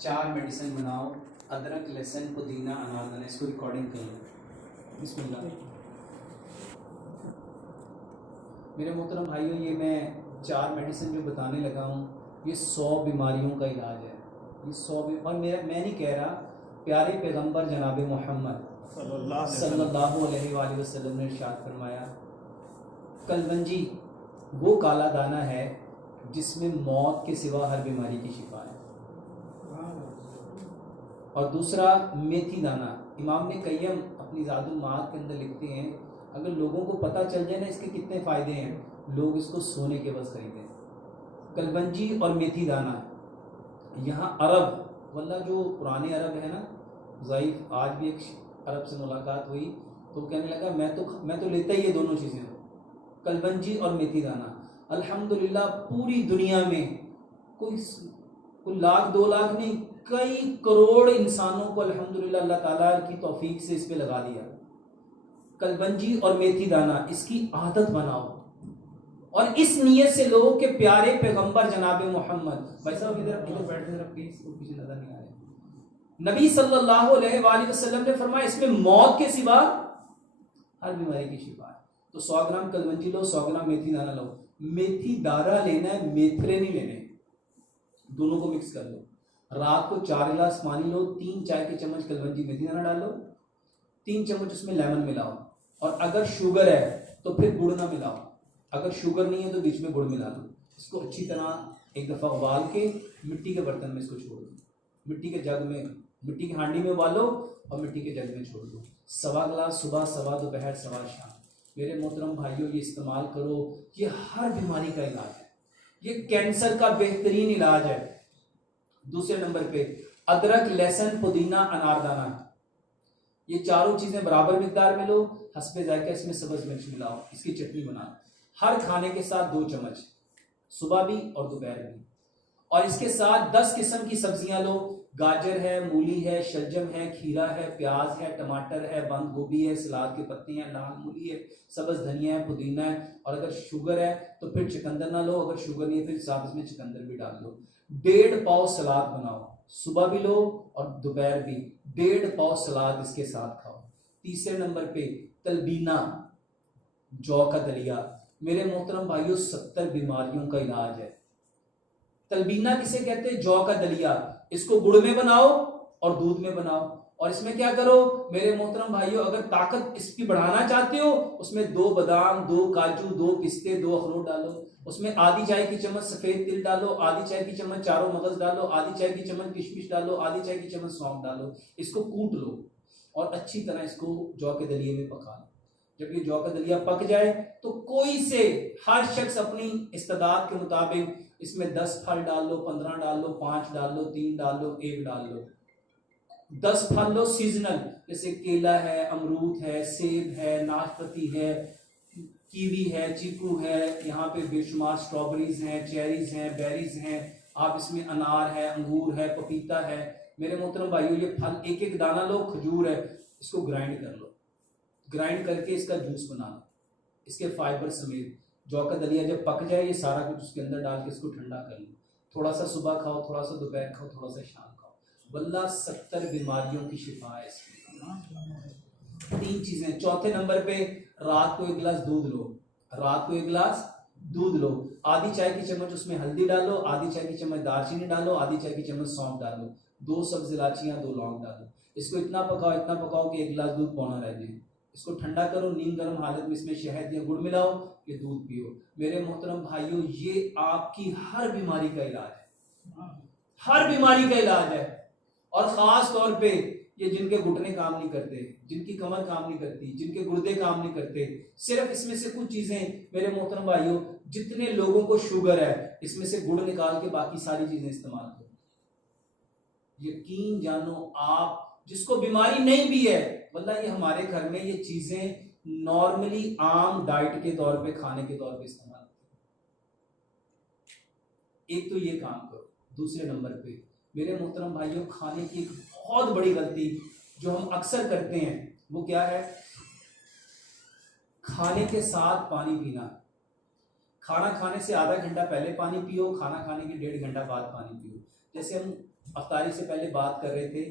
4 medicine बनाओ, अदरक, लहसुन, पुदीना, अनारदाना। इसको रिकॉर्डिंग कर लो। बिस्मिल्लाह। मेरे मोहतरम भाइयों, ये मैं 4 मेडिसिन जो बताने लगा हूँ, ये 100 बीमारियों का इलाज है। ये 100 और मैं नहीं कह रहा, प्यारे पैगंबर जनाब मोहम्मद सल्लल्लाहु अलैहि वसल्लम ने इरशाद फरमाया, कलवंजी वो काला दाना है जिसमें मौत के सिवा हर बीमारी की शिफा है। और दूसरा मेथी दाना। इमाम ने कय्यम अपनी ज़ादुल माद के अंदर लिखते हैं, अगर लोगों को पता चल जाए ना इसके कितने फ़ायदे हैं, लोग इसको सोने के बस खरीदें। कलवंजी और मेथी दाना। यहाँ अरब वल्ला जो पुराने अरब है ना, ज़ईफ़, आज भी एक अरब से मुलाकात हुई तो कहने लगा मैं तो लेता ही ये दोनों चीज़ें, कलवंजी और मेथी दाना। अल्हम्दुलिल्लाह पूरी दुनिया में कोई लाख 2 लाख नहीं, कई करोड़ इंसानों को अल्हम्दुलिल्लाह अल्लाह ताला की तौफीक से इस पे लगा दिया। कलवंजी और मेथी दाना, इसकी आदत बनाओ और इस नियत से लोगों के प्यारे पैगंबर जनाब मोहम्मद, भाई साहब इधर बैठे जरा प्लीज, पीछे नजर नहीं आ रहे। नबी सल्लल्लाहु अलैहि वसल्लम ने फरमाया इसमें मौत के सिवा हर बीमारी की शिफा है। तो 100 ग्राम कलवंजी लो, 100 ग्राम मेथी दाना लो। मेथी दाना लेना है, मेथरे नहीं लेने, दोनों को मिक्स कर लो। रात को 4 गिलास पानी लो, 3 चाय के चम्मच कलवंजी मेथी दाना डालो, 3 चम्मच उसमें लेमन मिलाओ। और अगर शुगर है तो फिर गुड़ ना मिलाओ, अगर शुगर नहीं है तो बीच में गुड़ मिला लो। इसको अच्छी तरह एक दफ़ा उबाल के मिट्टी के बर्तन में इसको छोड़ दो, मिट्टी के जग में, मिट्टी की हांडी में उबालो और मिट्टी के जग में छोड़ दो। 1.25 गिलास सुबह, 1.25 दोपहर, 1.25 शाम। मेरे मोहतरम भाइयों, ये इस्तेमाल करो, ये हर बीमारी का इलाज है, ये कैंसर का बेहतरीन इलाज है। दूसरे नंबर पे अदरक, लहसुन, पुदीना, अनारदाना, ये चारों चीजें बराबर मिकदार में लो। हस्बे जायका इसमें सब्ज मिर्च मिलाओ, इसकी चटनी बनाओ। हर खाने के साथ 2 चम्मच, सुबह भी और दोपहर भी। और इसके साथ 10 किस्म की सब्जियां लो। गाजर है, मूली है, शलजम है, खीरा है, प्याज है, टमाटर है, बंद गोभी है, सलाद के पत्ते हैं, लाल मूली है, सब्ज धनिया है, पुदीना है। और अगर शुगर है तो फिर चुकंदर ना लो, अगर शुगर नहीं है फिर साथ इसमें चुकंदर भी डाल लो। 1.5 पाव सलाद बनाओ, सुबह भी लो और दोपहर भी। 1.5 पाव सलाद इसके साथ खाओ। तीसरे नंबर पे तलबीना, जौ का दलिया। मेरे मोहतरम भाइयों, 70 बीमारियों का इलाज है। तलबीना किसे कहते हैं? जौ का दलिया। इसको गुड़ में बनाओ और दूध में बनाओ। और इसमें क्या करो मेरे मोहतरम भाइयों, अगर ताकत इसकी बढ़ाना चाहते हो, उसमें 2 बादाम, 2 काजू, 2 पिस्ते, 2 अखरोट डालो। उसमें आधी चाय की चम्मच सफेद तिल डालो, आधी चाय की चम्मच चारों मगज डालो, आधी चाय की चम्मच किशमिश डालो, आधी चाय की चम्मच सौंफ डालो। इसको कूट लो और अच्छी तरह इसको जौ के दलिए में पका लो। जब ये जौ का दलिया पक जाए तो कोई से हर शख्स अपनी इस्तेदाद के मुताबिक इसमें 10 फल डाल लो, 15 डाल लो, 5 डाल लो, 3 डाल लो, 1 डाल लो। 10 फल लो सीजनल, जैसे केला है, अमरूद है, सेब है, नाशपाती है, कीवी है, चीकू है, यहाँ पे बेशुमार स्ट्रॉबेरीज हैं, चेरीज हैं, बेरीज हैं। आप इसमें अनार है, अंगूर है, पपीता है। मेरे मोहतरम भाइयों, ये फल एक एक दाना लो। खजूर है, इसको ग्राइंड कर लो, ग्राइंड करके इसका जूस बना लो, इसके फाइबर समेत। जौ का दलिया जब पक जाए, ये सारा कुछ उसके अंदर डाल के इसको ठंडा कर लो। थोड़ा सा सुबह खाओ, थोड़ा सा दोपहर खाओ, थोड़ा सा शाम खाओ। वल्लाह 70 बीमारियों की शिफा है इसमें। 3 चीजें। चौथे नंबर पे रात को 1 गिलास दूध लो, रात को 1 गिलास दूध लो। आधी चाय की चम्मच उसमें हल्दी डालो, आधी चाय की चम्मच दालचीनी डालो, आधी चाय की चम्मच सौंफ डालो, 2 सब्ज इलायचियां, 2 लौंग डालो। इसको इतना पकाओ कि 1 गिलास दूध पौना रह जाए। इसको ठंडा करो, नीम गर्म हालत में इसमें शहद या गुड़ मिलाओ, ये दूध पियो। मेरे मोहतरम भाइयों, ये आपकी हर बीमारी का इलाज है, हर बीमारी का इलाज है। और खास तौर पे ये जिनके घुटने काम नहीं करते, जिनकी कमर काम नहीं करती, जिनके गुर्दे काम नहीं करते, सिर्फ इसमें से कुछ चीजें मेरे मोहतरम भाइयों, जितने लोगों को शुगर है इसमें से गुड़ निकाल के बाकी सारी चीजें इस्तेमाल करो। यकीन जानो, आप जिसको बीमारी नहीं भी है, वल्लाह ये हमारे घर में ये चीजें नॉर्मली आम डाइट के तौर पे, खाने के तौर पे इस्तेमाल करो। एक तो ये काम करो। दूसरे नंबर पे मेरे मोहतरम भाइयों, खाने की एक बहुत बड़ी गलती जो हम अक्सर करते हैं वो क्या है? खाने के साथ पानी पीना। खाना खाने से आधा घंटा पहले पानी पियो, खाना खाने के 1.5 घंटा बाद पानी पियो। जैसे हम अफ्तारी से पहले बात कर रहे थे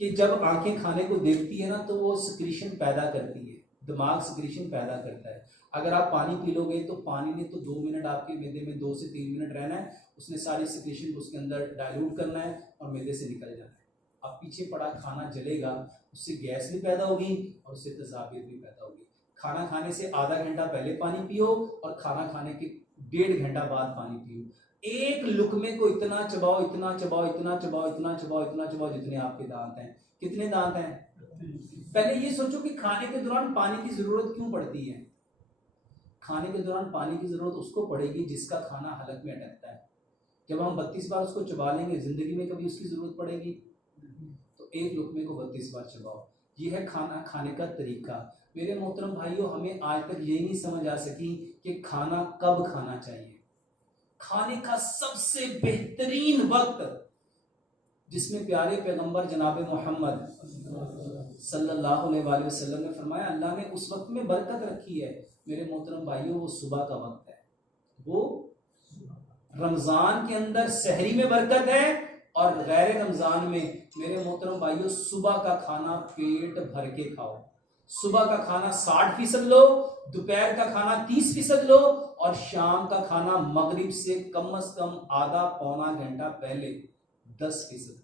कि जब आंखें खाने को देखती है ना तो वो सिक्रीशन पैदा करती है, दिमाग सिक्रीशन पैदा करता है। अगर आप पानी पी लोगे तो पानी ने तो 2 मिनट आपके मैदे में 2 से 3 मिनट रहना है, उसने सारी सिक्रीशन को उसके अंदर डाइल्यूट करना है और मैदे से निकल जाना है। अब पीछे पड़ा खाना जलेगा, उससे गैस भी पैदा होगी और उससे तेजाबियत भी पैदा होगी। खाना खाने से आधा घंटा पहले पानी पियो और खाना खाने के 1.5 घंटा बाद पानी पियो। एक लुकमे को इतना चबाओ, इतना चबाओ, इतना चबाओ, इतना चबाओ, इतना चबाओ जितने आपके दांत हैं। कितने दांत हैं? पहले ये सोचो कि खाने के दौरान पानी की जरूरत क्यों पड़ती है। खाने के दौरान पानी की जरूरत उसको पड़ेगी जिसका खाना हलक में अटकता है। जब हम 32 बार उसको चबा लेंगे, जिंदगी में कभी उसकी जरूरत पड़ेगी? तो एक लुकमे को 32 बार चबाओ। ये है खाना खाने का तरीका। मेरे मोहतरम भाइयों, हमें आज तक ये नहीं समझ आ सकी कि खाना कब खाना चाहिए। खाने का सबसे बेहतरीन वक्त जिसमें प्यारे पैगंबर जनाब मोहम्मद सल्लल्लाहु अलैहि वसल्लम ने फरमाया अल्लाह ने उस वक्त में बरकत रखी है मेरे मोहतरम भाइयों, वो सुबह का वक्त है। वो रमजान के अंदर सहरी में बरकत है और गैर रमजान में मेरे मोहतरम भाइयों सुबह का खाना पेट भर के खाओ। सुबह का खाना 60% लो, दोपहर का खाना 30% लो और शाम का खाना मगरिब से कम आधा पौना घंटा पहले 10%।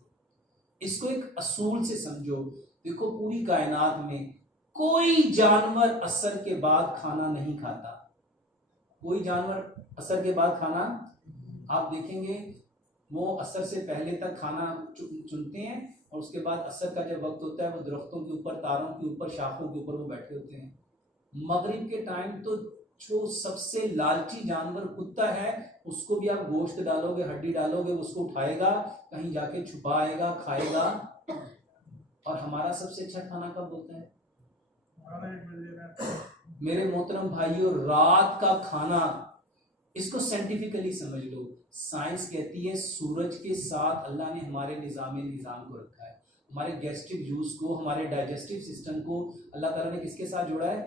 इसको एक असूल से समझो। देखो पूरी कायनात में कोई जानवर असर के बाद खाना नहीं खाता। कोई जानवर असर के बाद खाना, आप देखेंगे वो असर से पहले तक खाना चुनते हैं और उसके बाद असर का जब वक्त होता है वो दरख्तों के ऊपर, तारों के ऊपर, शाखों के ऊपर वो बैठे होते हैं। मगरिब के टाइम तो जो सबसे लालची जानवर कुत्ता है उसको भी आप गोश्त डालोगे, हड्डी डालोगे, उसको उठाएगा, कहीं जाके छुपाएगा, खाएगा। और हमारा सबसे अच्छा खाना कब होता है? मेरे मोहतरम भाइयों, रात का खाना। इसको साइंटिफिकली समझ लो। साइंस कहती है सूरज के साथ अल्लाह ने हमारे निज़ाम को रखा है। हमारे गैस्ट्रिक जूस को, हमारे डाइजेस्टिव सिस्टम को अल्लाह ताला ने किसके साथ जोड़ा है?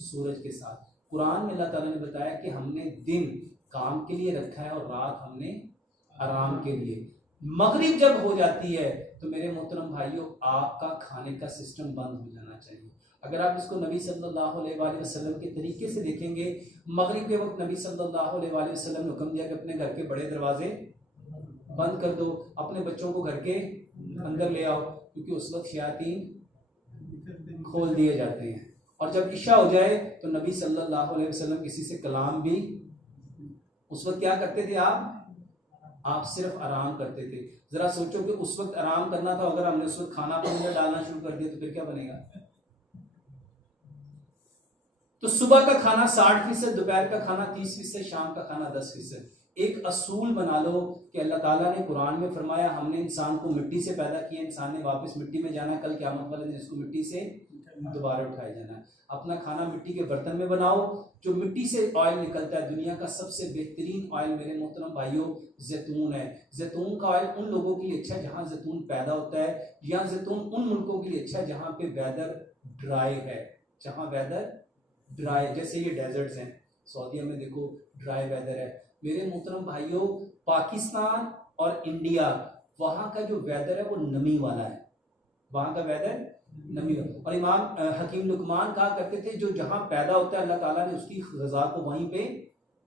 सूरज के साथ। कुरान में अल्लाह ताला ने बताया कि हमने दिन काम के लिए रखा है और रात हमने आराम के लिए। मगरिब जब हो जाती है तो मेरे मोहतरम भाइयों आपका खाने का सिस्टम बंद हो जाना चाहिए। अगर आप इसको नबी सल्लल्लाहु अलैहि वसल्लम के तरीके से देखेंगे, मगरिब के वक्त नबी सल्लल्लाहु अलैहि वसल्लम ने हुक्म दिया कि अपने घर के बड़े दरवाजे बंद कर दो, अपने बच्चों को घर के अंदर ले आओ, क्योंकि उस वक्त शयातीन खोल दिए जाते हैं। और जब इशा हो जाए तो नबी सल्लल्लाहु अलैहि वसल्लम किसी से कलाम भी, उस वक्त क्या करते थे आप सिर्फ आराम करते थे। जरा सोचो कि उस वक्त आराम करना था, अगर हमने उस वक्त खाना अपने अंदर डालना शुरू कर दिया तो फिर क्या बनेगा? तो सुबह का खाना 60%, दोपहर का खाना 30%, शाम का खाना 10%। एक असूल बना लो कि अल्लाह ताला ने कुरान में फरमाया हमने इंसान को मिट्टी से पैदा किया, इंसान ने वापस मिट्टी में जाना, कल क़यामत वाले दिन इसको मिट्टी से दोबारा उठाया जाना है। अपना खाना मिट्टी के बर्तन में बनाओ। जो मिट्टी से ऑयल निकलता है, दुनिया का सबसे बेहतरीन ऑयल मेरे मोहतरम भाइयों जैतून है। जैतून का ऑयल उन लोगों के लिए अच्छा है जहां जैतून पैदा होता है, या जैतून उन मुल्कों के लिए अच्छा है जहां पे वेदर ड्राई है, जहां वेदर ड्राई, जैसे ये डेजर्ट्स हैं, सऊदीया में देखो ड्राई वेदर है। मेरे मोहतरम भाइयों पाकिस्तान और इंडिया, वहां का जो वेदर है वो नमी वाला है, वहां का वेदर नमी वाला। और इमाम हकीम लुकमान कहा करते थे जो जहां पैदा होता है अल्लाह ताला ने उसकी ग़िज़ा को वहीं पे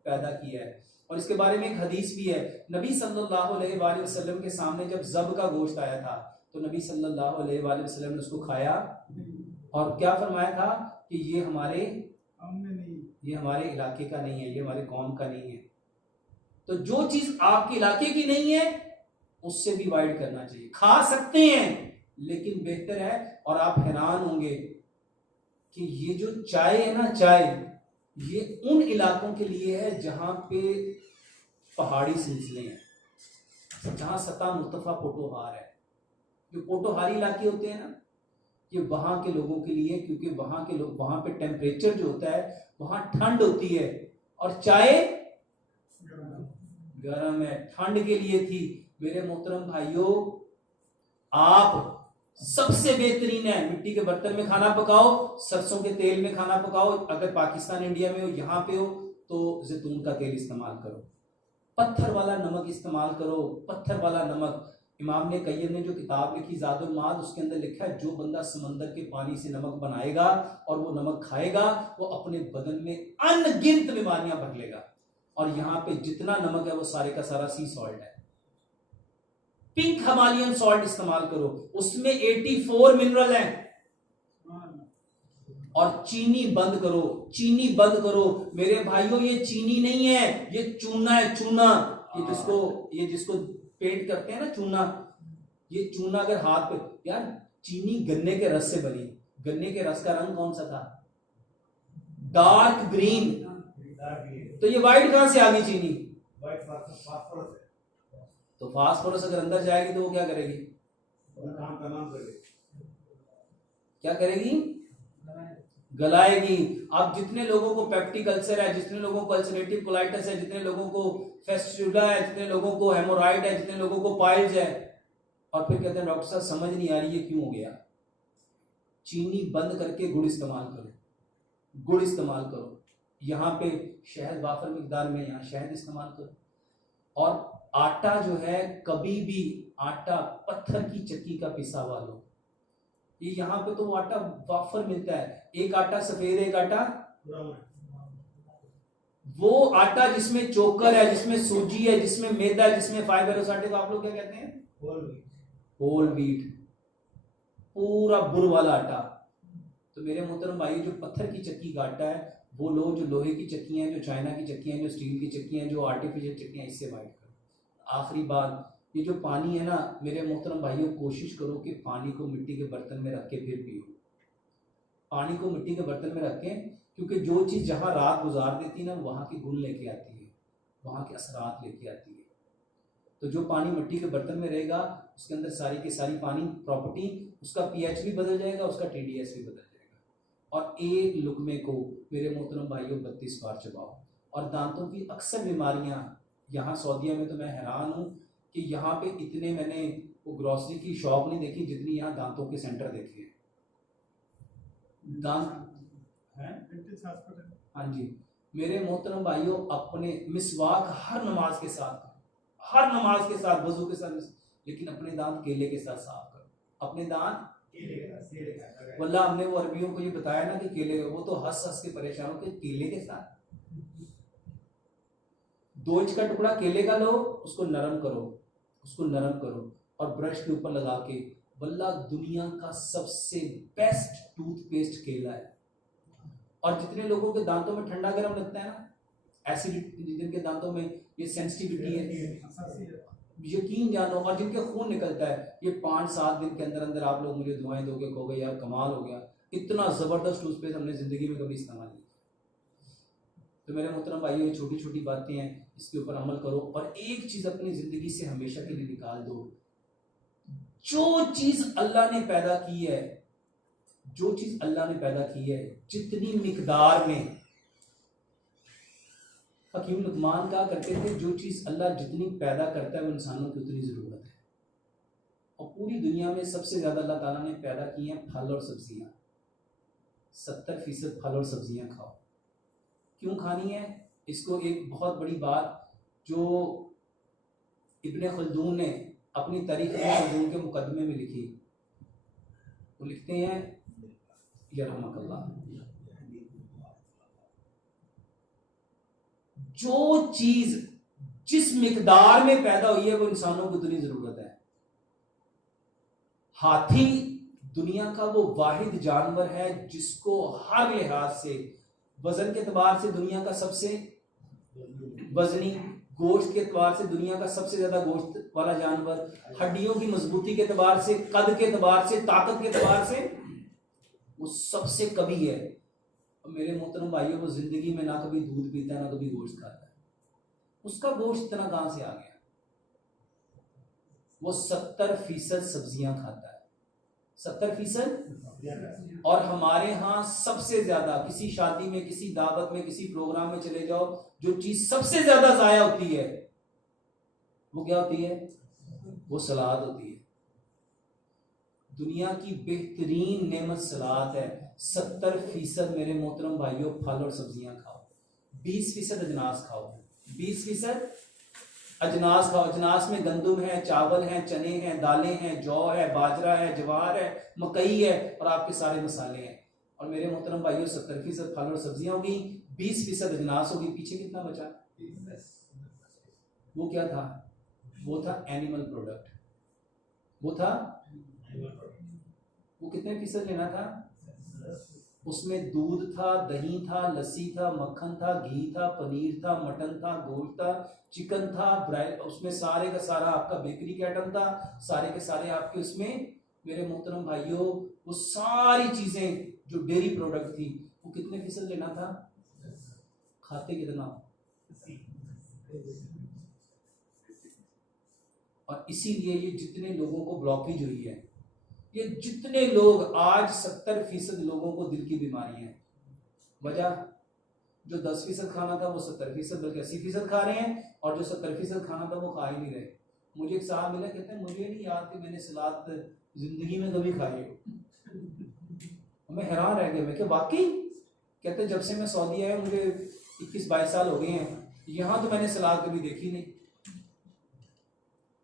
पैदा किया है। और इसके बारे में एक हदीस भी है, नबी सल्लल्लाहु अलैहि वसल्लम के सामने जब ज़ब का गोश्त आया था तो नबी सल्लल्लाहु अलैहि वसल्लम ने उसको खाया और क्या फरमाया था कि ये हमारे इलाके का नहीं है, ये हमारे कौम का नहीं है। तो जो चीज आपके इलाके की नहीं है उससे भी अवॉइड करना चाहिए। खा सकते हैं लेकिन बेहतर है। और आप हैरान होंगे कि ये जो चाय है ना, चाय ये उन इलाकों के लिए है जहां पे पहाड़ी सिलसिले हैं, जहां सतह मुर्तफा पोटोहार है। जो पोटोहारी इलाके होते हैं ना, ये वहां के लोगों के लिए, क्योंकि वहां के लोग, वहां पे टेम्परेचर जो होता है वहां ठंड होती है और चाय गर्म है, ठंड के लिए थी। मेरे मोहतरम भाइयों आप सबसे बेहतरीन है मिट्टी के बर्तन में खाना पकाओ, सरसों के तेल में खाना पकाओ। अगर पाकिस्तान इंडिया में हो, यहाँ पे हो तो जैतून का तेल इस्तेमाल करो, पत्थर वाला नमक इस्तेमाल करो, पत्थर वाला नमक। इमाम ने कय्यम ने जो किताब लिखी ज़ादुल माद, उसके अंदर लिखा है जो बंदा समंदर के पानी से नमक बनाएगा और वो नमक खाएगा वो अपने बदन में अनगिनत बीमारियां भर लेगा। और यहाँ पे जितना नमक है वो सारे का सारा सी सॉल्ट है। पिंक हिमालयन सॉल्ट इस्तेमाल करो, उसमें 84 मिनरल है। और चीनी बंद करो, चीनी बंद करो मेरे भाइयों, ये चीनी नहीं है, ये चूना है, चूना। ये जिसको पेंट करते हैं ना चूना, ये चूना अगर हाथ पे, यार चीनी गन्ने के रस से बनी, गन्ने के रस का रंग कौन सा था? Dark green. तो ये व्हाइट कहां से आ गई चीनी? तो फास्फोरस अगर अंदर जाएगी तो वो क्या करेगी? क्या करेगी? गलाएगी। अब जितने लोगों को पेप्टिक अल्सर है, जितने लोगों को अल्सरेटिव कोलाइटिस है, जितने लोगों को फेस्टुला है, जितने लोगों को हेमोराइड है, जितने लोगों को पाइल्स है, और फिर कहते हैं डॉक्टर साहब समझ नहीं आ रही ये क्यों हो गया। चीनी बंद करके गुड़ इस्तेमाल करो, गुड़ इस्तेमाल करो। यहाँ पे शहद वाफर मिकदार में यहाँ शहद इस्तेमाल करो। और आटा जो है, कभी भी आटा पत्थर की चक्की का पिसा हुआ लो। ये यहाँ पे तो आटा वाफर मिलता है, एक आटा सफेद, एक आटा वो आटा जिसमें चोकर है, जिसमें सूजी है, जिसमें मैदा है, जिसमें फाइबर है, को आप लोग क्या कहते हैं? होल व्हीट, पूरा बुर वाला आटा। तो मेरे मोहतरम भाई, जो पत्थर की चक्की का आटा है वो लो, जो लोहे की चक्कियां हैं, जो चाइना की चक्कियां हैं, जो स्टील की चक्कियां हैं, जो आर्टिफिशियल चक्कियां, इससे अवॉइड करो। आखिरी बात, ये जो पानी है ना मेरे मोहतरम भाइयों, कोशिश करो कि पानी को मिट्टी के बर्तन में रख के फिर पियो। पानी को मिट्टी के बर्तन में रखें, क्योंकि जो चीज़ जहाँ रात गुजार देती है ना, वहाँ के गुण लेके आती है, वहाँ के असरात लेके आती है। तो जो पानी मिट्टी के बर्तन में रहेगा उसके अंदर सारी की सारी पानी प्रॉपर्टी, उसका पीएच भी बदल जाएगा, उसका टीडीएस भी बदल जाएगा। और एक लुकमे को मेरे मोहतरम भाइयों 32 बार चबाओ। और दांतों की अक्सर बीमारियां, यहाँ सऊदीया में तो मैं हैरान हूँ कि यहाँ पे इतने मैंने वो ग्रॉसरी की शॉप नहीं देखी जितनी यहाँ दांतों के सेंटर देखे हैं। दांत हैं? हाँ जी मेरे मोहतरम भाइयों, अपने मिसवाक हर नमाज के साथ, हर नमाज के साथ, वजू के साथ, लेकिन अपने दांत केले के साथ साफ करो। अपने दांत वल्लाह, हमने वो अरबियों को ये बताया ना कि केले, वो तो हंस हंस के परेशान हो के केले के साथ 2 इंच का टुकड़ा केले का लो, उसको नरम करो, उसको नरम करो और ब्रश के ऊपर लगा के, वल्लाह दुनिया का सबसे बेस्ट टूथपेस्ट केला है। और जितने लोगों के दांतों में ठंडा गर्म लगता है ना, एसिडिटी, जिनके दांतों में ये सेंसिटिविटी है, यकीन जानो, और जिनके खून निकलता है, ये 5-7 दिन के अंदर अंदर आप लोग मुझे दुआएं दोगे, कहोगे यार कमाल हो गया, इतना जबरदस्त टूथपेस्ट हमने जिंदगी में कभी इस्तेमाल नहीं। तो मेरे मोहतरम भाइयों, ये छोटी छोटी बातें हैं, इसके ऊपर अमल करो। और एक चीज अपनी जिंदगी से हमेशा के लिए निकाल दो, जो चीज अल्लाह ने पैदा की है, जो चीज अल्लाह ने पैदा की है, जितनी मिकदार में, हकीम लुकमान कहा करते थे, जो चीज अल्लाह जितनी पैदा करता है वो इंसानों की उतनी जरूरत है। और पूरी दुनिया में सबसे ज्यादा अल्लाह ताला ने पैदा की हैं फल और सब्जियां। 70% फल और सब्जियां खाओ। क्यों खानी है? इसको एक बहुत बड़ी बात जो इब्ने खल्दून ने अपनी तारीख खल्दून के मुकदमे में लिखी, वो लिखते हैं यरहमकल्लाह, जो चीज जिस मिकदार में पैदा हुई है वो इंसानों को उतनी जरूरत है। हाथी दुनिया का वो वाहिद जानवर है जिसको हर लिहाज से, वजन के एतबार से दुनिया का सबसे वजनी, गोश्त के एतबार से दुनिया का सबसे ज्यादा गोश्त वाला जानवर, हड्डियों की मजबूती के एतबार से, कद के एतबार से, ताकत के एतबार से वो सबसे कभी है। और मेरे मोहतरम भाइयों, वो जिंदगी में ना कभी दूध पीता है ना कभी गोश्त खाता है। उसका गोश्त इतना कहां से आ गया? वो 70% सब्जियां खाता है, 70%। और हमारे यहाँ सबसे ज्यादा, किसी शादी में, किसी दावत में, किसी प्रोग्राम में चले जाओ, जो चीज सबसे ज्यादा जाया होती है वो क्या होती है? वो सलाद होती है। दुनिया की बेहतरीन नेमत सलाद है। 70% मेरे मोहतरम भाइयों फल और सब्जियां खाओ, 20% अजनास खाओ, 20% अजनास खाओ, अजनास में गंदुम है, चावल है, चने हैं, दालें हैं, जौ है, बाजरा है, जवार है, मकई है और आपके सारे मसाले हैं। और मेरे मोहतरम भाइयों 70% फल और सब्जियां होगी, 20% अजनास होगी, पीछे कितना बचा? वो क्या था? वो था एनिमल प्रोडक्ट। वो था, वो कितने फीसद लेना था? उसमें दूध था, दही था, लस्सी था, मक्खन था, घी था, पनीर था, मटन था, गोश्त था, चिकन था, उसमें सारे का सारा आपका बेकरी के आइटम था, सारे के सारे आपके उसमें मेरे मोहतरम भाइयों वो सारी चीजें जो डेयरी प्रोडक्ट थी वो कितने फीसद लेना था? खाते कितना? और इसीलिए ये जितने लोगों को ब्लॉकेज हुई है, ये जितने लोग आज 70% लोगों को दिल की बीमारी है, वजह जो 10% खाना था वो 70% बल्कि 80% खा रहे हैं, और जो 70% खाना था वो खा ही नहीं रहे। मुझे एक साहब मिला, कहते हैं मुझे नहीं याद कि मैंने सलाद जिंदगी में कभी खाई हो। मैं हैरान रह गया, मैं क्या वाकई? कहते जब से मैं सऊदी आया मुझे 21-22 साल हो गए हैं, यहाँ तो मैंने सलाद कभी देखी नहीं।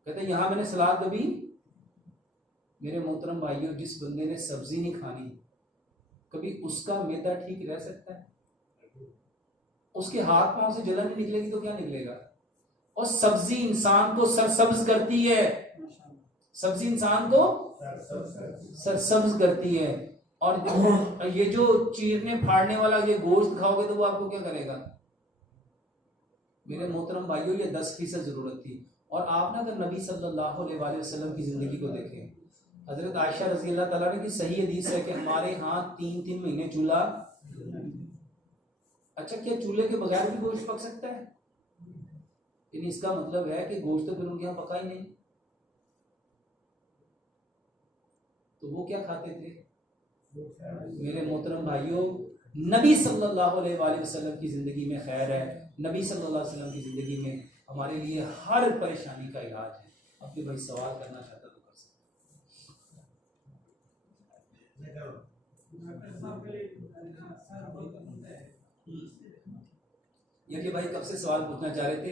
कहते यहाँ मैंने सलाद कभी, मेरे मोहतरम भाइयों जिस बंदे ने सब्जी नहीं खानी कभी उसका मैदा ठीक रह सकता है? उसके हाथ पांव से जलन नहीं निकलेगी तो क्या निकलेगा? और सब्जी इंसान को सरसब्ज करती है, सब्जी इंसान को सरसब्ज करती है। और ये जो चीरने फाड़ने वाला ये गोश्त खाओगे तो वो आपको क्या करेगा? मेरे मोहतरम भाइयों ये 10% जरूरत थी। और आप ना अगर नबी सल्लल्लाहु अलैहि वसल्लम की जिंदगी को देखें, हजरत आयशा रजी अल्लाह तआला की सही हदीस है कि हमारे यहाँ 3-3 महीने चूल्हा। अच्छा, क्या चूल्हे के बगैर भी गोश्त पक सकता है? लेकिन इसका मतलब है कि गोश्त तो फिर उनके यहाँ पका ही नहीं। तो वो क्या खाते थे? मेरे मोहतरम भाइयों नबी सल्लल्लाहु अलैहि वसल्लम की जिंदगी में खैर है, नबी सल्लल्लाहु अलैहि वसल्लम की जिंदगी में हमारे लिए हर परेशानी का इलाज है। अब भाई सवाल करना चाहता तो कर सकते। ये भाई कब से सवाल पूछना चाह रहे थे?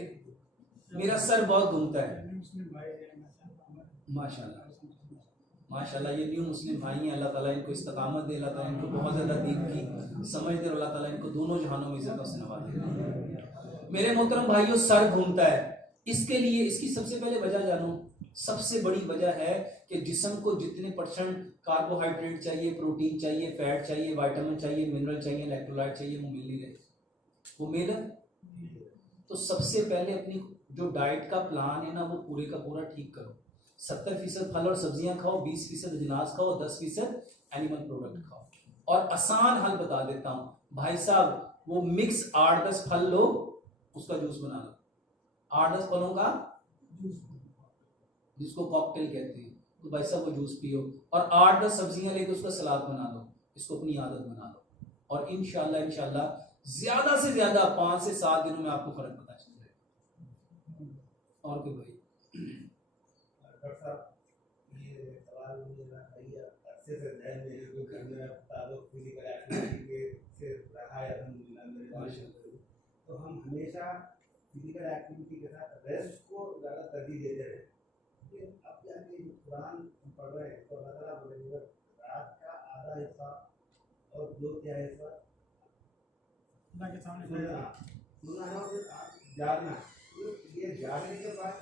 मेरा सर बहुत घूमता है। माशाल्लाह माशाल्लाह, ये न्यू मुस्लिम भाई हैं, अल्लाह ताला इनको इस्तकामत दे, अल्लाह ताला इनको बहुत ज़्यादा दीन की समझ दे, अल्लाह ताला इनको दोनों जहानों में इज्जतों से नवाजे। मेरे मोहतरम भाइयों सर घूमता है, इसके लिए इसकी सबसे पहले वजह जानो। सबसे बड़ी वजह है कि जिस्म को जितने % कार्बोहाइड्रेट चाहिए, प्रोटीन चाहिए, फैट चाहिए, विटामिन चाहिए, मिनरल चाहिए, इलेक्ट्रोलाइट चाहिए, वो मिल नहीं रहे। वो मिल, तो सबसे पहले अपनी जो डाइट का प्लान है ना वो पूरे का पूरा ठीक करो। 70% फल और सब्जियां खाओ, 20% अजनास खाओ, 10% एनिमल प्रोडक्ट खाओ। और आसान हल बता देता हूं भाई साहब, वो मिक्स 8-10 फल लो, उसका जूस बना लो। 8-10 फलों का जिसको कॉकटेल कहते हैं, तो भाई साहब वो जूस पियो। और 8-10 सब्जियां लेके उसका सलाद बना लो, इसको अपनी आदत बना लो। और इंशाल्लाह ज्यादा से ज्यादा 5 से 7 दिनों में आपको फर्क पता चल जाएगा। और क्या भाई? ये सवाल मुझे अच्छे से ध्यान में मेरा ताल्लुक फिजिकल एक्टिविटी से रहा है अल्हम्दुलिल्लाह। तो हम हमेशा फिजिकल एक्टिविटी के साथ रेस्ट को ज़्यादा तरजीह देते हैं। अब जाके कुरान पढ़ रहे हैं तो अल्लाह ताला बोलेंगे रात का आधा हिस्सा और 2/3 हिस्सा अल्लाह के सामने जागना। ये जागने के बाद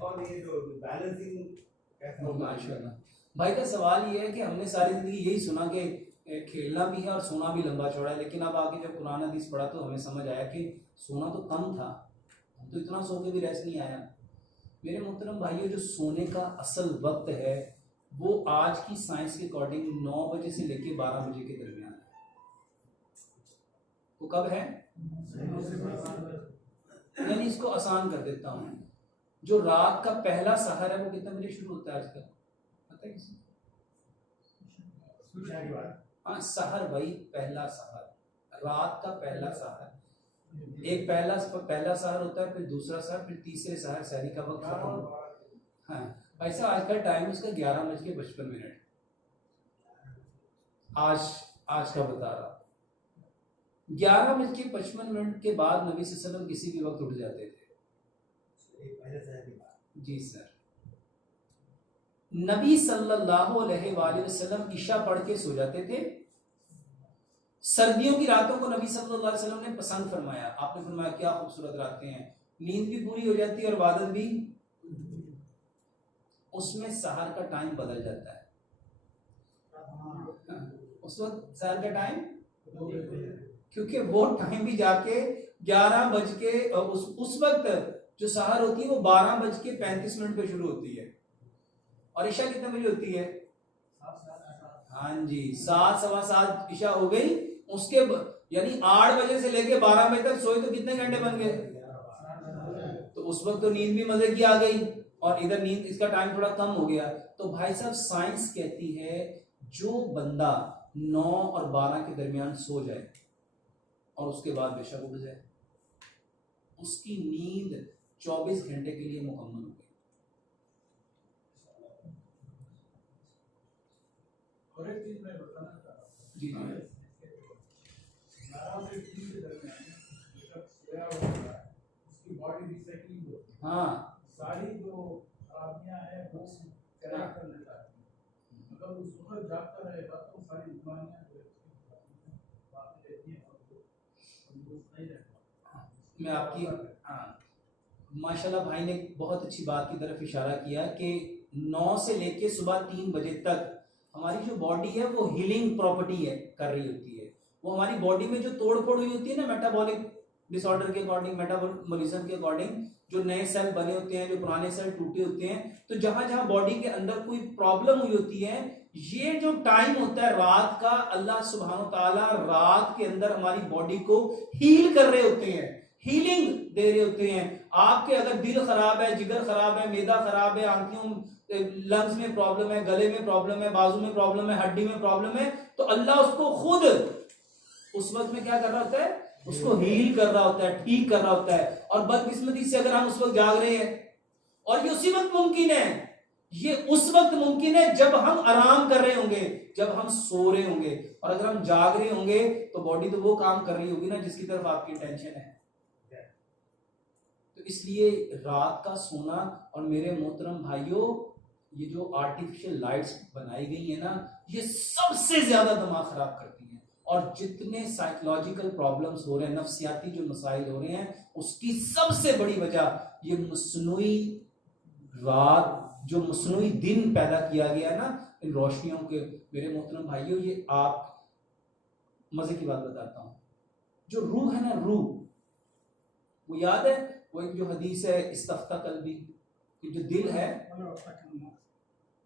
और ये जो बैलेंसिंग कैसे होगा? माशाल्लाह भाई का सवाल ये है कि हमने सारी जिंदगी यही सुना कि खेलना भी है और सोना भी लंबा चौड़ा है, लेकिन अब आगे जब कुरान हदीस पढ़ा तो हमें समझ आया कि सोना तो कम था, हम तो इतना सो के भी रेस्ट नहीं आया। मेरे मोहतरम भाइयों जो सोने का असल वक्त है वो आज की साइंस के अकॉर्डिंग 9 बजे से लेकर 12 बजे के दरमियान है। वो कब है? यानी इसको आसान कर देता हूँ, जो रात का पहला सहर है वो कितने बजे शुरू होता है आजकल पता है किसी? हाँ सहर भाई, पहला सहर, रात का पहला सहर। एक पहला सहर होता है, फिर दूसरा सहर, फिर तीसरे सहर सहरी का वक्त खत्म। हाँ भाई साहब आज का टाइम उसका 11:55। आज का बता रहा, 11:55 के बाद नबी सल्लल्लाहु अलैहि वसल्लम किसी भी वक्त उठ जाते थे। एक पहले शहर की बात। जी सर, नबी सल्लल्लाहु अलैहि वसल्लम इशा पढ़ के सो जाते थे। सर्दियों की रातों को नबी सल्लल्लाहु अलैहि वसल्लम ने पसंद फरमाया। आपने फरमाया क्या खूबसूरत रातें हैं, नींद भी पूरी हो जाती है और इबादत भी। उसमें सहर का टाइम बदल जाता है। उस वक्त सहर का टाइम, क्योंकि वो टाइम भी जाके 11 बज के उस वक्त जो सहर होती है वो 12:35 पे शुरू होती है और ईशा कितने बजे होती है? हाँ जी, 7 सवा 7 ईशा हो गई। उसके यानी 8 बजे से लेके 12 बजे तक सोए तो कितने घंटे बन गए? तो उस वक्त तो नींद भी मजे की आ गई और इधर नींद इसका टाइम थोड़ा कम हो गया। तो भाई साहब साइंस कहती है जो बंदा 9 और 12 के दरमियान सो जाए और उसके बाद बेशक उठ जाए, उसकी नींद 24 घंटे के लिए मुकम्मल हो गई। और एक चीज मैं बताना चाह रहा हूँ जी जी 12 से 3 के दरमियान जब सोया होता है उसकी बॉडी रिसाइकलिंग होती है। हाँ, सारी जो खराबियां हैं वो करेक्ट कर लेता है। मतलब उस वक्त जागता रहेगा तो सारी बीमारियां जो बातें रहती हैं वो नहीं रहता। मैं आपकी माशाल्लाह भाई ने बहुत अच्छी बात की तरफ इशारा किया कि 9 से लेके सुबह 3 बजे तक हमारी जो बॉडी है वो हीलिंग प्रॉपर्टी है कर रही होती है। वो हमारी बॉडी में जो तोड़ फोड़ हुई होती है ना, मेटाबॉलिक डिसऑर्डर के अकॉर्डिंग, मेटाबॉलिज्म के अकॉर्डिंग, जो नए सेल बने होते हैं, जो पुराने सेल टूटे होते हैं, तो जहां जहां बॉडी के अंदर कोई प्रॉब्लम हुई होती है, ये जो टाइम होता है रात का, अल्लाह सुब्हानो ताला रात के अंदर हमारी बॉडी को हील कर रहे होते हैं, हीलिंग दे रहे होते हैं। आपके अगर दिल खराब है, जिगर खराब है, मैदा खराब है, आंखों लंग्स में प्रॉब्लम है, गले में प्रॉब्लम है, बाजू में प्रॉब्लम है, हड्डी में प्रॉब्लम है, तो अल्लाह उसको खुद उस वक्त में क्या कर रहा होता है? उसको हील कर रहा होता है, ठीक कर रहा होता है। और बदकिस्मती से अगर हम उस वक्त जाग रहे हैं, और ये उसी वक्त मुमकिन है, ये उस वक्त मुमकिन है जब हम आराम कर रहे होंगे, जब हम सो रहे होंगे। और अगर हम जाग रहे होंगे तो बॉडी तो वो काम कर रही होगी ना जिसकी तरफ आपकी टेंशन है। तो इसलिए रात का सोना, और मेरे मोहतरम भाइयों ये जो आर्टिफिशियल लाइट्स बनाई गई है ना, ये सबसे ज्यादा दिमाग खराब करती हैं। और जितने साइकोलॉजिकल प्रॉब्लम्स हो रहे हैं, नफ्सियाती जो मसाइल हो रहे हैं, उसकी सबसे बड़ी वजह ये मसनूई रात, जो मसनूई दिन पैदा किया गया है ना इन रोशनियों के। मेरे मोहतरम भाइयों, ये आप मजे की बात बताता हूं, जो रूह है ना, रूह, वो याद है वो एक जो हदीस है इस्तफ्ता कल्बी, कि जो दिल है,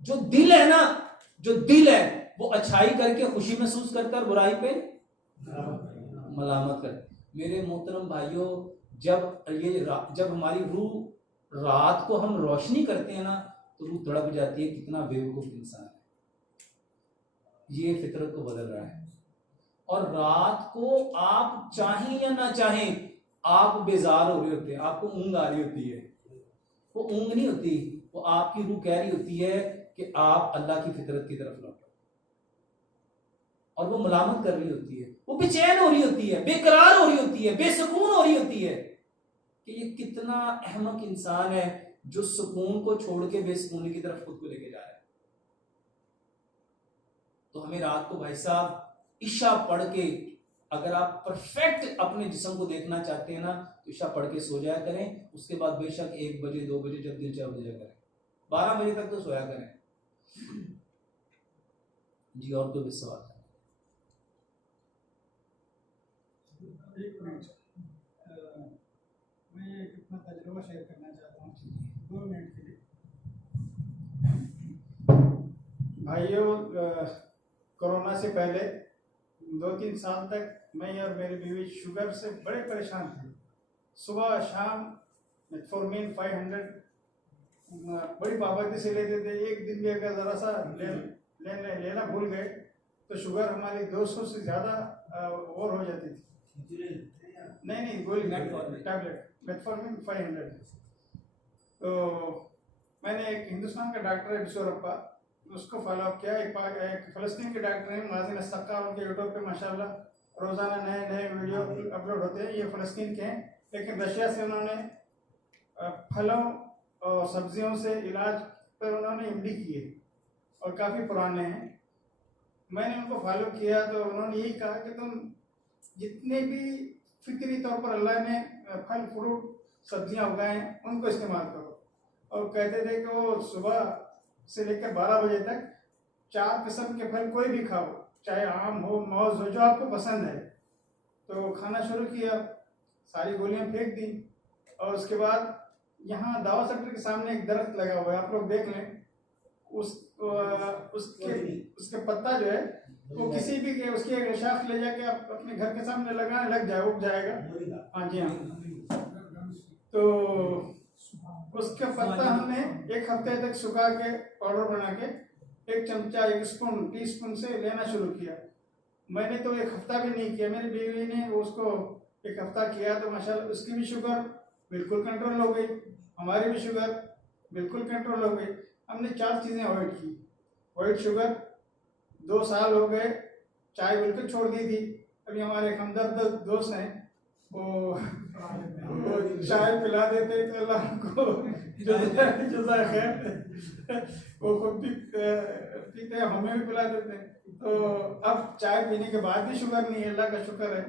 जो दिल है ना, जो दिल है वो अच्छाई करके खुशी महसूस करता है और बुराई पे मलामत करता है। मेरे मोहतरम भाइयों, जब हमारी रूह रात को हम रोशनी करते हैं ना, तो रूह तड़प जाती है, कितना बेवकूफ इंसान है, ये फितरत को बदल रहा है। और रात को आप चाहें या ना चाहें, आप बेजार हो रहे होते हैं, आपको ऊंग आ रही होती है। वो ऊंग नहीं होती, वो आपकी रूह कह रही होती है कि आप अल्लाह की फितरत की तरफ लौटो, और वो मलामत कर रही होती है, वो बेचैन हो रही होती है, बेकरार हो रही होती है, बेसुकून हो रही होती है कि ये कितना अहमक इंसान है जो सुकून को छोड़ के बेसुकूनी की तरफ खुद को लेके जा रहा है। तो हमें रात को भाई साहब इशा पढ़ के, अगर आप परफेक्ट अपने जिस्म को देखना चाहते हैं ना, तो इशा पढ़ के सो जाया करें। उसके बाद बेशक 1 बजे 2 बजे जब दिल चाहे उठ जाया करें, 12 बजे तक तो सोया करें। जी और कोई भी सवाल? एक मिनट, मैं अपना तजुर्बा शेयर करना चाहता हूँ 2 मिनट के लिए। भाइयों, कोरोना से पहले 2-3 साल तक मैं और मेरी बीवी शुगर से बड़े परेशान थे। सुबह शाम मेटफॉर्मिन 500 बड़ी पाबंदी से लेते थे। एक दिन भी अगर ज़रा सा लेना भूल गए तो शुगर हमारी 200 से ज़्यादा और हो जाती थी। नहीं गोली टैबलेट मेटफॉर्मिन 500। तो मैंने एक हिंदुस्तान का डॉक्टर है बिशोरप्पा, उसको फॉलोअप किया। एक फ़लस्तीन के डॉक्टर हैं माजिन अस्सक्का, उनके यूट्यूब पे माशाल्लाह रोज़ाना नए वीडियो अपलोड होते हैं। ये फ़लस्तीन के हैं, लेकिन रशिया से उन्होंने फलों और सब्जियों से इलाज पर उन्होंने एमडी किए और काफ़ी पुराने हैं। मैंने उनको फॉलो किया तो उन्होंने यही कहा कि तुम जितने भी फिक्री तौर पर अल्लाह ने फल फ्रूट सब्जियां उगाए हैं उनको इस्तेमाल करो। और कहते थे कि वो सुबह से लेकर 12 बजे तक 4 किस्म के फल कोई भी खाओ, चाहे आम हो मौज हो, जो आपको पसंद है। तो खाना शुरू किया, सारी गोलियां फेंक दी। और उसके बाद यहाँ दावा सेक्टर के सामने एक दरख्त लगा हुआ है, आप लोग देख लें। उसके पत्ता जो है वो किसी भी के उसकी एक शाख ले जाके आप अपने घर के सामने लगाने लग जाए, उग जाएगा। हाँ जी हाँ। तो उसका पत्ता हमने 1 हफ्ते तक सुखा के पाउडर बना के 1 चमचा 1 स्पून टीस्पून से लेना शुरू किया। मैंने तो 1 हफ्ता भी नहीं किया, मेरी बीवी ने उसको 1 हफ्ता किया तो माशाल्लाह उसकी भी शुगर बिल्कुल कंट्रोल हो गई, हमारी भी शुगर बिल्कुल कंट्रोल हो गई। हमने 4 चीज़ें अवॉइड की। वाइट शुगर 2 साल हो गए, चाय बिल्कुल छोड़ दी थी। अभी हमारे एक हमदर्द दोस्त हैं, वो चाय पिला देते तो अल्लाह को जज़ा खैर, वो खुद भी पीते हैं, हमें भी पिला देते हैं। तो अब चाय पीने के बाद भी शुगर नहीं है, अल्लाह का शुक्र है।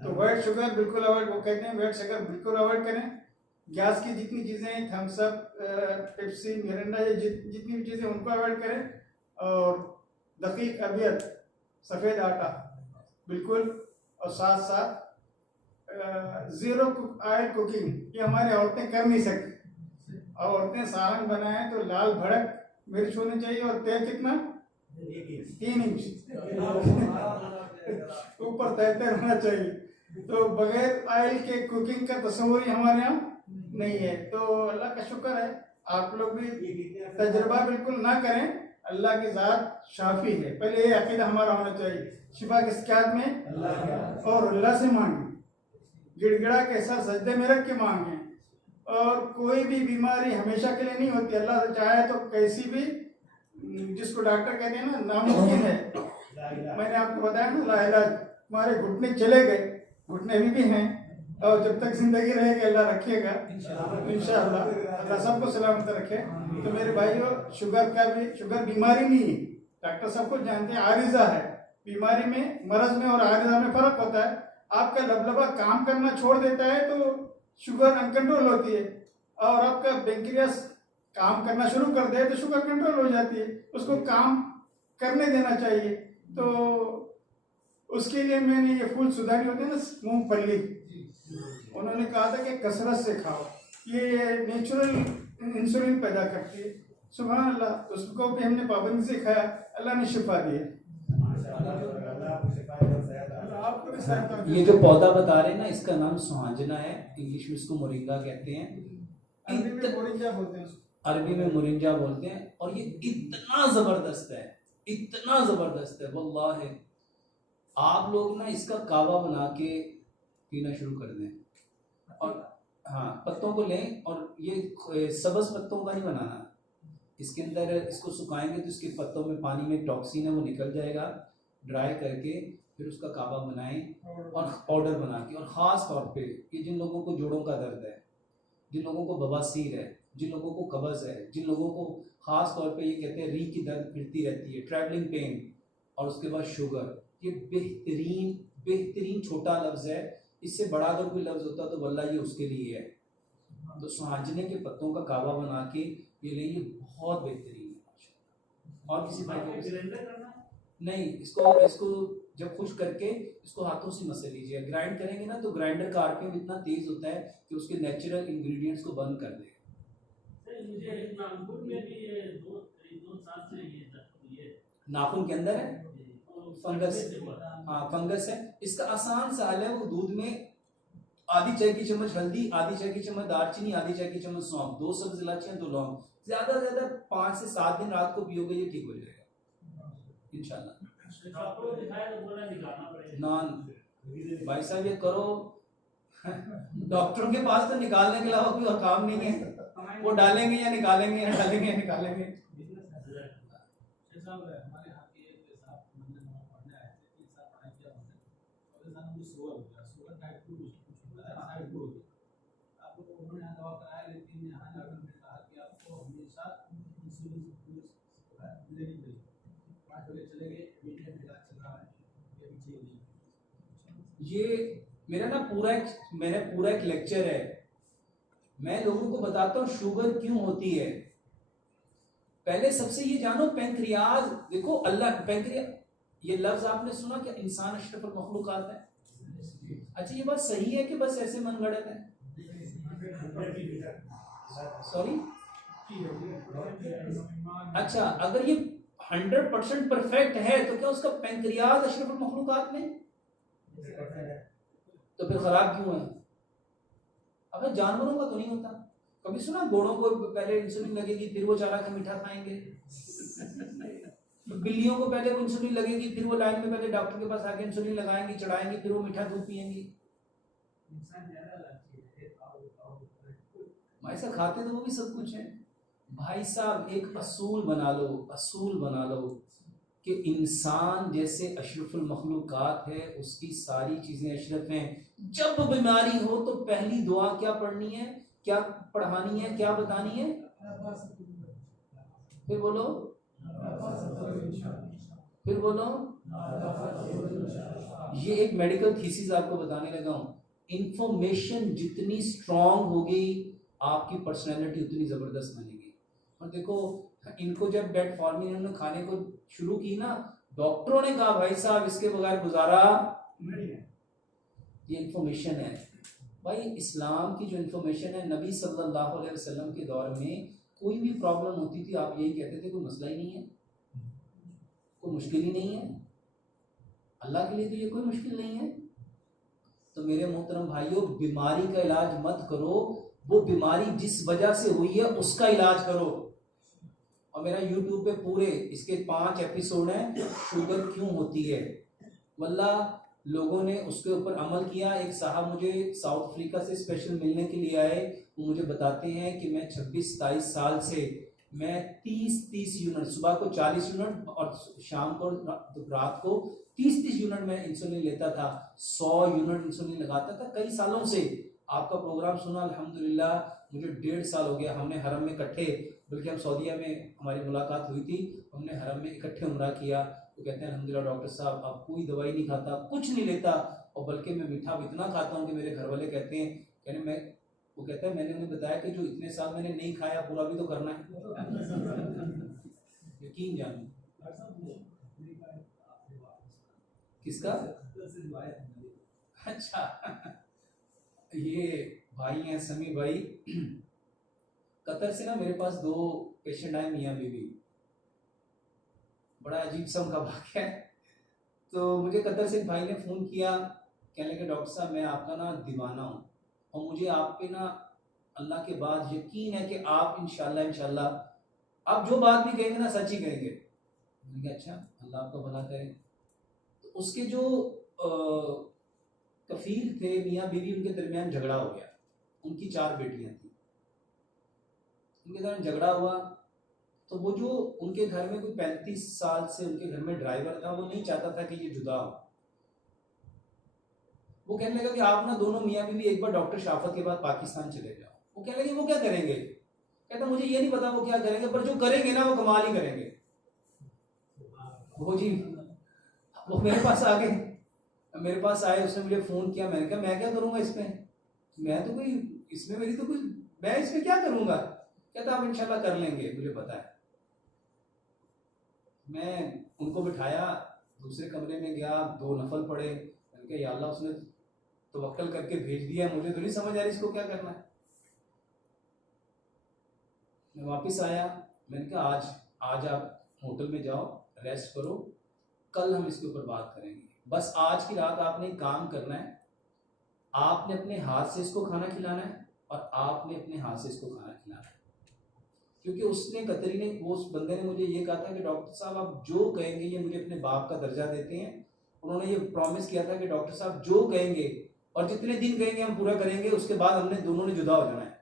तो वाइट शुगर बिल्कुल अवॉइड, वो कहते हैं वाइट शुगर बिल्कुल अवॉइड करें। गैस की जितनी चीज़ें, थम्स अप, पेप्सी, मिरिंडा, ये जितनी भी चीज़ें उनको अवॉइड करें। और दकीक अबियत, सफ़ेद आटा बिल्कुल। और साथ साथ ज़ीरो ऑयल कुकिंग, ये हमारी औरतें कर नहीं सकती। और औरतें सालन बनाएं तो लाल भड़क मिर्च होनी चाहिए और तेल कितना 3 इंच ऊपर तैरते रहना चाहिए। तो बगैर ऑयल के कुकिंग का तस्वुर ही हमारे यहाँ नहीं है। तो अल्लाह का शुक्र है, आप लोग भी तजर्बा बिल्कुल ना करें, अल्लाह की ज़ात शाफी है। पहले ये अकीदा हमारा होना चाहिए, शिफा किसके हाथ में, और अल्लाह से मांगे, गिड़गिड़ा के साथ सजदे में रख के मांगे। और कोई भी बीमारी हमेशा के लिए नहीं होती, अल्लाह से चाहे तो कैसी भी, जिसको डॉक्टर कहते हैं ना नामुमकिन है, मैंने आपको बताया ना लाइलाज, हमारे घुटने चले गए, घुटने भी हैं, और जब तक जिंदगी रहेगी अल्लाह रखिएगा इंशाअल्लाह, अल्लाह सबको सलामत रखे। तो मेरे भाइयों, शुगर का भी, शुगर बीमारी नहीं है, डॉक्टर सब कुछ जानते हैं, आरिजा है। बीमारी में, मरज में और आरिजा में फर्क होता है। आपका लबलबा काम करना छोड़ देता है तो शुगर अनकंट्रोल होती है, और आपका पेंक्रियास काम करना शुरू कर दे तो शुगर कंट्रोल हो जाती है। उसको काम करने देना चाहिए। तो उसके लिए मैंने ये फूल सुधारी होते हैं ना, मूंगफली, उन्होंने कहा था कि कसरत से खाओ, ये नेचुरल इंसुलिन पैदा करती है। सुभान अल्लाह, उसको भी हमने पाबंदी से खाया, अल्लाह ने शिफा दी है। ये जो पौधा बता रहे हैं ना, इसका नाम सुहांजना है, इंग्लिश में इसको मोरिंगा कहते हैं, अरबी में मोरिंजा बोलते हैं, अरबी में मोरिंजा बोलते हैं। और ये इतना जबरदस्त है, इतना जबरदस्त है वल्लाह। आप लोग ना इसका कावा बना के पीना शुरू कर दें। और हाँ, पत्तों को लें, और ये सब्ज पत्तों का नहीं बनाना, इसके अंदर इसको सुखाएंगे तो इसके पत्तों में पानी में टॉक्सिन है वो निकल जाएगा। ड्राई करके फिर उसका कावा बनाएं और पाउडर बना के। और ख़ास तौर पे ये जिन लोगों को जोड़ों का दर्द है, जिन लोगों को बवासीर है, जिन लोगों को कब्ज़ है, जिन लोगों को ख़ास तौर पे ये कहते हैं रीढ़ की दर्द फिरती रहती है, ट्रैवलिंग पेन, और उसके बाद शुगर, ये बेहतरीन बेहतरीन छोटा लफ्ज़ है। इससे बड़ा अगर कोई लफ्ज़ होता तो वल्लाह ये उसके लिए है। तो सुहांजने के पत्तों का कावा बना के ये लेंगे, बहुत बेहतरीन है। और किसी भाई को नहीं, इसको जब खुश करके इसको हाथों से मसल लीजिए। ग्राइंड करेंगे ना तो ग्राइंडर का आरपीएम इतना तेज होता है कि उसके नेचुरल इंग्रेडिएंट्स को बंद कर देगा। नाखून के अंदर है फंगस, हाँ फंगस है। इसका आसान सा हल है, वो दूध में आधी चाय की चम्मच हल्दी, आधी चाय की चम्मच दालचीनी, आधी चाय की चम्मच सौंफ, 2 सब्ज इलायचियां, 2 लौंग, ज्यादा से ज्यादा 5 से 7 दिन रात को पियोगे, ये ठीक हो जाएगा इंशाल्लाह। नान भाई साहब ये करो, डॉक्टरों के पास तो निकालने के अलावा कोई काम नहीं है, वो डालेंगे या निकालेंगे, डालेंगे या निकालेंगे। आप लोग उन्होंने दवा कराया, लेकिन चलेंगे, मीडिया में इलाज चल रहा है, ये भी चीज़ नहीं। ये मेरा ना पूरा एक लेक्चर है, मैं लोगों को बताता हूँ शुगर क्यों होती है। पहले सबसे ये जानो, पैंक्रियाज देखो, अल्लाह पैंक्रिया, ये लफ्ज आपने सुना कि इंसान अशरफुल मखलूकात है। अच्छा, ये बात सही है कि बस ऐसे मनगढ़ंत है? सॉरी, अच्छा, अगर ये 100% परफेक्ट है तो क्या उसका पैंक्रियाज अशरफुल मखलूकात में? तो फिर खराब क्यों है? अब जानवरों का तो नहीं होता। कभी सुना घोड़ों को पहले इंसुलिन लगेगी फिर वो चारा का मीठा खाएंगे? बिल्लियों को पहले वो इंसुलिन लगेगी फिर वो लाइन में पहले डॉक्टर के पास आके इंसुलिन लगाएंगी, चढ़ाएंगी, फिर वो मीठा दूध पिएंगी। भाई साहब खाते तो वो भी सब कुछ है। भाई साहब एक असूल बना लो कि इंसान जैसे अशरफुल मखलूकात है, उसकी सारी चीजें अशरफ हैं। जब बीमारी हो तो पहली दुआ क्या पढ़नी है, क्या पढ़ानी है, क्या बतानी है? फिर बोलो, ये एक मेडिकल थीसिस आपको बताने लगा हूं। इंफॉर्मेशन जितनी स्ट्रांग होगी आपकी पर्सनैलिटी उतनी जबरदस्त बनेगी। और देखो, इनको जब मेटफॉर्मिन इन्होंने खाने को शुरू की ना, डॉक्टरों ने कहा भाई साहब इसके बगैर गुजारा नहीं है। ये इंफॉर्मेशन है भाई, इस्लाम की जो इंफॉर्मेशन है। नबी सल्लल्लाहु अलैहि वसल्लम के दौर में कोई भी प्रॉब्लम होती थी, आप यही कहते थे कोई मसला ही नहीं है, कोई मुश्किल ही नहीं है, अल्लाह के लिए तो ये कोई मुश्किल नहीं है। तो मेरे मोहतरम भाइयों, बीमारी का इलाज मत करो, वो बीमारी जिस वजह से हुई है उसका इलाज करो। और मेरा YouTube पे पूरे इसके 5 एपिसोड हैं, शुगर क्यों होती है। वल्लाह लोगों ने उसके ऊपर अमल किया। एक साहब मुझे साउथ अफ्रीका से स्पेशल मिलने के लिए आए, वो मुझे बताते हैं कि मैं 26-27 साल से मैं 30 यूनिट, सुबह को 40 यूनिट और शाम को रात को 30 यूनिट में इंसुलिन लेता था। 100 यूनिट इंसुलिन लगाता था कई सालों से। आपका प्रोग्राम सुना, अल्हम्दुलिल्लाह मुझे 1.5 साल हो गया। हमने हरम में इकट्ठे, बल्कि हम सऊदीया में हमारी मुलाकात हुई थी, हमने हरम में इकट्ठे उम्रा किया। तो कहते हैं अल्हम्दुलिल्लाह डॉक्टर साहब आप कोई दवाई नहीं खाता, कुछ नहीं लेता, और बल्कि मैं मीठा इतना खाता हूँ कि मेरे घर वाले कहते हैं, वो कहता है मैंने उन्हें बताया कि जो इतने साल मैंने नहीं खाया पूरा भी तो करना है। यकीन जानो किसका? अच्छा, ये भाई हैं समी भाई, कतर से ना मेरे पास 2 पेशेंट आए, मियाँ बीवी। बड़ा अजीब सा उनका वाक़या है। तो मुझे कतर से एक भाई ने फ़ोन किया, कहने लगे डॉक्टर साहब मैं आपका ना दीवाना हूँ और मुझे आप पे ना अल्लाह के बाद यकीन है कि आप इंशाल्लाह आप जो बात भी कहेंगे ना सच ही कहेंगे। मैंने कहा अच्छा, अल्लाह आपका भला करे। तो उसके जो कफील थे मियाँ बीवी, उनके दरमियान झगड़ा हो गया। उनकी 4 बेटियां थी, उनके दरमियान झगड़ा हुआ। तो वो जो उनके घर में कोई 35 साल से उनके घर में ड्राइवर था, वो नहीं चाहता था कि ये जुदा हो। वो कहने लगा कि आप ना दोनों मियाँ बीवी एक बार डॉक्टर शाफत के बाद पाकिस्तान चले जाओ। वो कहने लगे वो क्या करेंगे? कहता मुझे ये नहीं पता वो क्या करेंगे, पर जो करेंगे ना वो कमाल ही करेंगे। वो जी वो मेरे पास आ गए, मेरे पास आए, उसने मुझे फ़ोन किया। मैंने कहा मैं क्या करूँगा इसमें, मैं तो कोई इसमें मेरी तो कुछ, मैं इसमें क्या करूँगा? कहता आप इंशाल्लाह कर लेंगे, मुझे पता है। मैं उनको बिठाया, दूसरे कमरे में गया, 2 नफल पढ़े। मैंने कहा या अल्लाह उसने तवक्कल करके भेज दिया, मुझे तो नहीं समझ आ रही इसको क्या करना है। मैं वापस आया, मैंने कहा आज आप होटल में जाओ, रेस्ट करो, कल हम इसके ऊपर बात करेंगे। बस आज की रात आपने काम करना है, आपने अपने हाथ से इसको खाना खिलाना है और आपने अपने हाथ से इसको खाना खिलाना है। क्योंकि उसने कतरी ने, वो उस बंदे ने मुझे ये कहा था कि डॉक्टर साहब आप जो कहेंगे, ये मुझे अपने बाप का दर्जा देते हैं, उन्होंने ये प्रॉमिस किया था कि डॉक्टर साहब जो कहेंगे और जितने दिन कहेंगे हम पूरा करेंगे, उसके बाद हमने दोनों ने जुदा हो जाना है।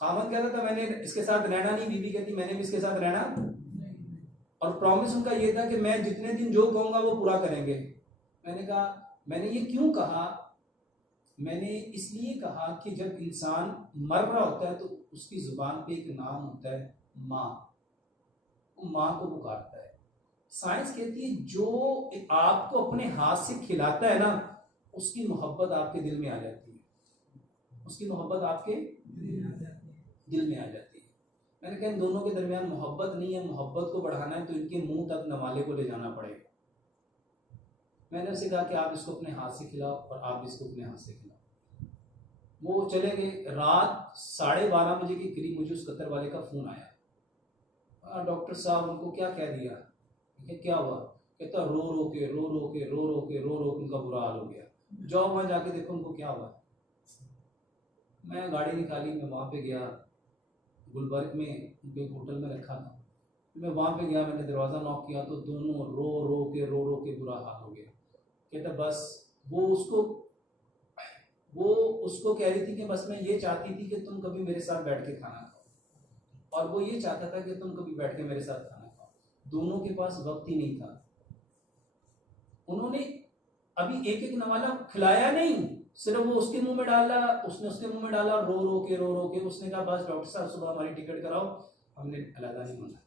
खामद कहता था मैंने इसके साथ रहना नहीं, बीवी कहती मैंने भी इसके साथ रहना, और प्रॉमिस उनका ये था कि मैं जितने दिन जो कहूँगा वो पूरा करेंगे। मैंने कहा मैंने ये क्यों कहा? मैंने इसलिए कहा कि जब इंसान मर रहा होता है तो उसकी जुबान पे एक नाम होता है माँ, वो माँ को पुकारता है। साइंस कहती है जो आपको अपने हाथ से खिलाता है ना, उसकी मोहब्बत आपके दिल में आ जाती है, उसकी मोहब्बत आपके दिल में आ जाती है। मैंने कहा इन दोनों के दरमियान मोहब्बत नहीं है, मोहब्बत को बढ़ाना है तो इनके मुंह तक नवाले को ले जाना पड़ेगा। मैंने उसे कहा कि आप इसको अपने हाथ से खिलाओ और आप इसको अपने हाथ से खिलाओ। वो चले गए। रात 12:30 बजे के करीब मुझे उस कतर वाले का फ़ोन आया, डॉक्टर साहब उनको क्या कह दिया? क्या हुआ? कहता रो रो के उनका बुरा हाल हो गया। जाओ वहाँ जाके देखो उनको क्या हुआ। मैं गाड़ी निकाली, मैं वहाँ पे गया, गुलबर्ग में एक होटल में रखा था। मैं वहाँ पे गया, मैंने दरवाज़ा नॉक किया तो दोनों रो रो के बुरा हाल हो गया। कहता बस वो उसको कह रही थी कि बस मैं ये चाहती थी कि तुम कभी मेरे साथ बैठ के खाना खाओ, और वो ये चाहता था कि तुम कभी बैठ के मेरे साथ खाना खाओ। दोनों के पास वक्त ही नहीं था। उन्होंने अभी एक एक नवाला खिलाया नहीं, सिर्फ वो उसके मुंह में डाला, उसने उसके मुंह में डाला, रो रो के उसने कहा बस डॉक्टर साहब सुबह हमारी टिकट कराओ, हमने अलग नहीं माना।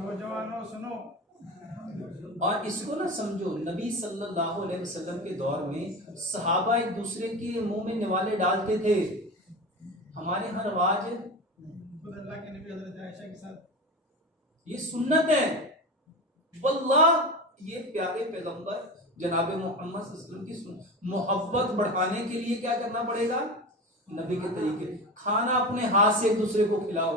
नौजवानों सुनो, और इसको ना समझो, नबी सल्लल्लाहु अलैहि वसल्लम के दौर में सहाबा एक दूसरे के मुंह में निवाले डालते थे। हमारे यहाँ रवाज है, खुद अल्लाह के नबी हजरत आयशा के साथ ये सुन्नत है। वल्लाह ये प्यारे पैगंबर जनाब मोहम्मद सल्लल्लाहु अलैहि वसल्लम की मोहब्बत बढ़ाने के लिए क्या करना पड़ेगा? नबी के तरीके। खाना अपने हाथ से एक दूसरे को खिलाओ।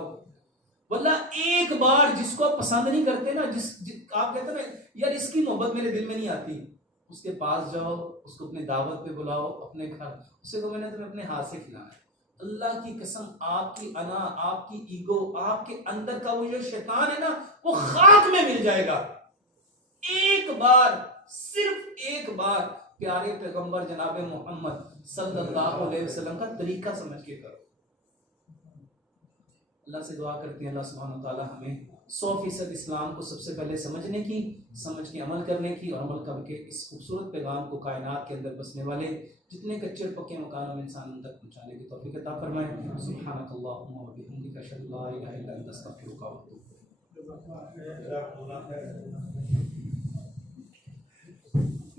वल्लाह एक बार जिसको आप पसंद नहीं करते ना, आप कहते ना यार इसकी मोहब्बत मेरे दिल में नहीं आती, उसके पास जाओ, उसको अपने दावत पे बुलाओ, अपने घर, उससे को मैंने तुम्हें अपने हाथ से खिलाना है। अल्लाह की कसम, आपकी अना, आपकी ईगो, आपके अंदर का वो जो शैतान है ना, वो खाक में मिल जाएगा। एक बार, सिर्फ एक बार प्यारे पैगंबर जनाब मोहम्मद सल्लल्लाहु अलैहि वसल्लम का तरीका समझ के करो। अल्लाह से दुआ करते हैं अल्लाह सुब्हानहू व तआला हमें 100% इस्लाम को सबसे पहले समझने की, समझ के अमल करने की, और अमल करके इस खूबसूरत पैगाम को कायनात के अंदर बसने वाले जितने कच्चे पक्के मकानों में इंसान तक पहुंचाने की तौफीक अता फरमाए। सुब्हानकल्लाहुम्मा व बिहम्दिका अशहदु अल्ला इलाहा इल्ला अंता अस्तगफिरुका व अतूबु इलैक।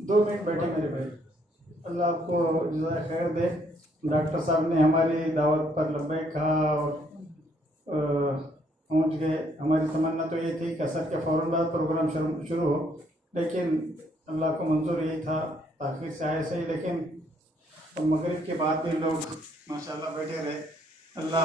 2 मिनट बैठे मेरे भाई, अल्लाह आपको जज़ाए खैर दे। डॉक्टर साहब ने हमारी दावत पर लब्बैक कहा और पहुँच गए। हमारी तमन्ना तो ये थी कि असर के फ़ौरन बाद प्रोग्राम शुरू हो, लेकिन अल्लाह को मंजूर यही था, ताख़ीर से आए सही, लेकिन मगरिब के बाद भी लोग माशाल्लाह बैठे रहे। अल्लाह